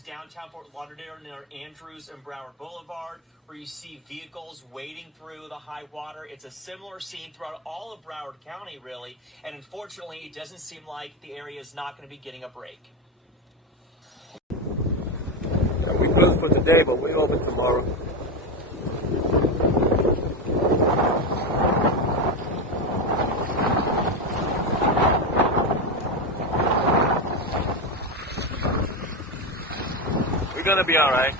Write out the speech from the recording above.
Downtown Fort Lauderdale near Andrews and Broward Boulevard, where you see vehicles wading through the high water. It's a similar scene throughout all of Broward County, really, and unfortunately, it doesn't seem like the area is not going to be getting a break. Yeah, we closed for today, but we open tomorrow. We're gonna be all right.